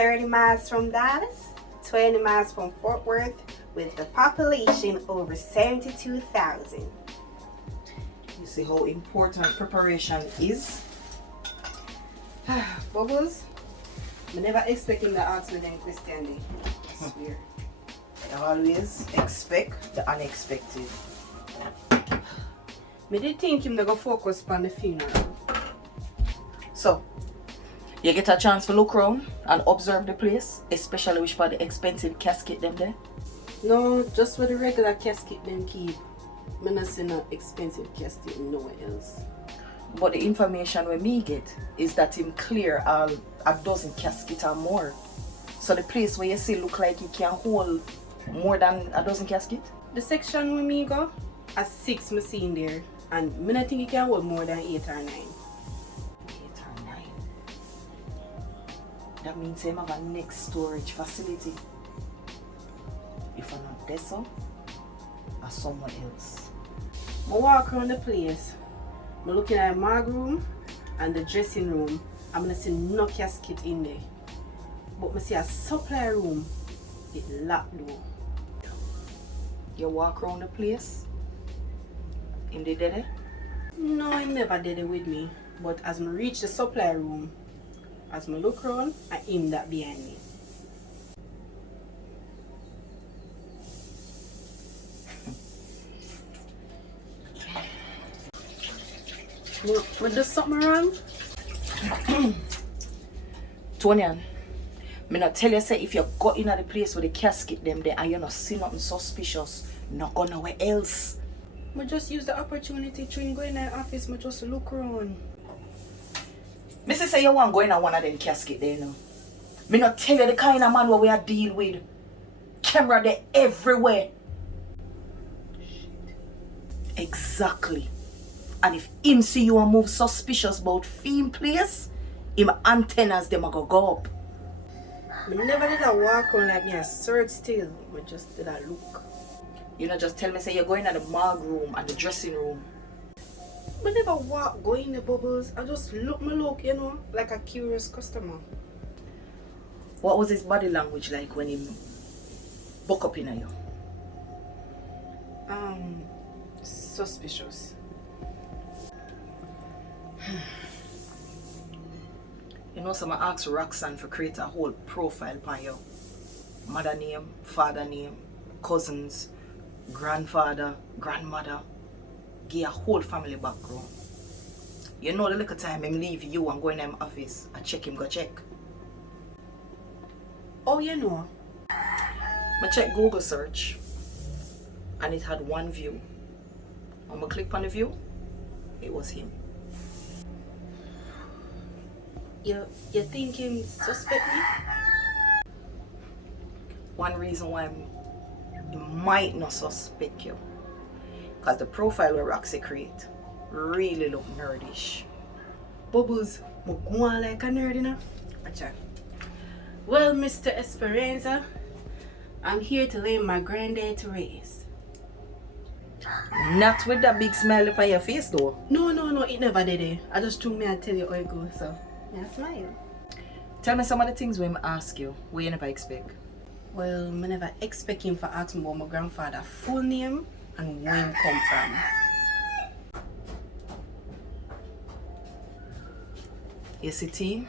30 miles from Dallas, 20 miles from Fort Worth, with the population over 72,000. You see how important preparation is? Bubbles, I never expect him to ask me them questions. I swear. I always expect the unexpected. I did think him to go focus on the funeral. So, you get a chance to look around and observe the place, especially which part the expensive casket them there? No, just for the regular casket them keep. I not see no expensive casket nowhere else. But the information we me get is that him clear all a dozen casket or more. So the place where you see look like it can hold more than a dozen casket? The section where me go, a 6 me see in there, and I don't think it can hold more than 8 or 9. 8 or 9. That means him have a next storage facility. If I'm not there, so or somewhere else. I walk around the place. I'm looking at the morgue room and the dressing room. I'm gonna see no casket in there. But I see a supply room. It locked door. You walk around the place? Him they did it? No, he never did it with me. But as I reach the supply room, as I look around, I him that behind me. But there's something wrong? Tonian, me not tell you say if you go in at the place where the casket them there and you not see nothing suspicious, not go nowhere else. I just use the opportunity to go in the office, I just look around. Me say you want go in at one of them casket there now. Me not tell you the kind of man what we are deal with. Camera there everywhere. Shit. Exactly. And if him see you and move suspicious about theme place, him antennas them a go up. I never did a walk around like me a search still. I just did a look. You know, just tell me say you're going at the morgue room and the dressing room. I never walk, go in the bubbles. I just look my look, you know, like a curious customer. What was his body language like when he buck up in you? Suspicious. You know, some I asked Roxanne for create a whole profile on you. Mother name, father name, cousins, grandfather, grandmother. Give a whole family background. You know the little time him leave you and go in him office, I check him go check. Oh, you know. I check Google search and it had one view. When I click on the view, it was him. You think him suspect me? One reason why he might not suspect you, because the profile where Roxy create really look nerdish. Bubbles, I go on like a nerd enough. Acha. Well, Mr. Xpressionz, I'm here to lay my granddad to raise. Not with that big smile upon your face though. No, it never did it. I just told me I tell you how it goes, so yeah, smile. Tell me some of the things we ask you, what you never expect. Well, I never expect him to ask me about my grandfather's full name and where he come from. You see, T,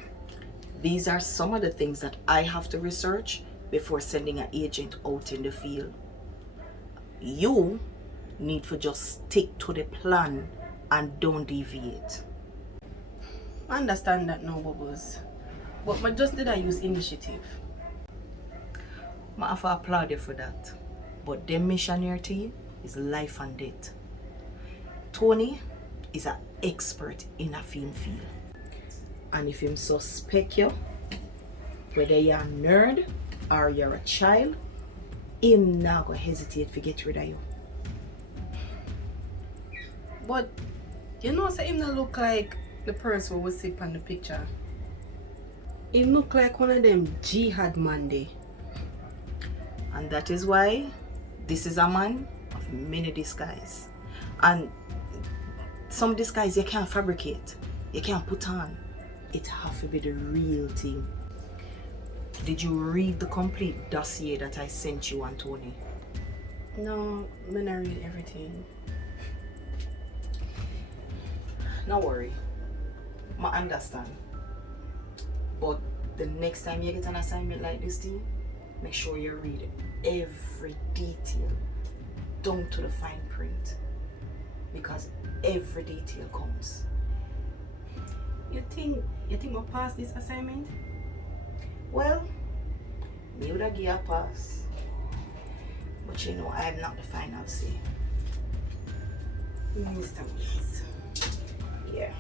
these are some of the things that I have to research before sending an agent out in the field. You need to just stick to the plan and don't deviate. I understand that now, Bubbles. But I just did I use initiative. I have to applaud you for that. But them missionary team is life and death. Tony is an expert in a film field. And if him suspect you, whether you're a nerd or you're a child, him not gonna hesitate to get rid of you. But you know, say him not look like the person who was sitting on the picture. Him look like one of them jihad man there. And that is why this is a man of many disguises. And some disguise you can't fabricate, you can't put on. It has to be the real thing. Did you read the complete dossier that I sent you on Tony? No, I'm gonna read everything. No worry. I understand. But the next time you get an assignment like this, T, make sure you read every detail down to the fine print. Because every detail counts. You think we'll pass this assignment? Well, me would have give a pass. But you know, I am not the final say. Mr. Willis. Yeah.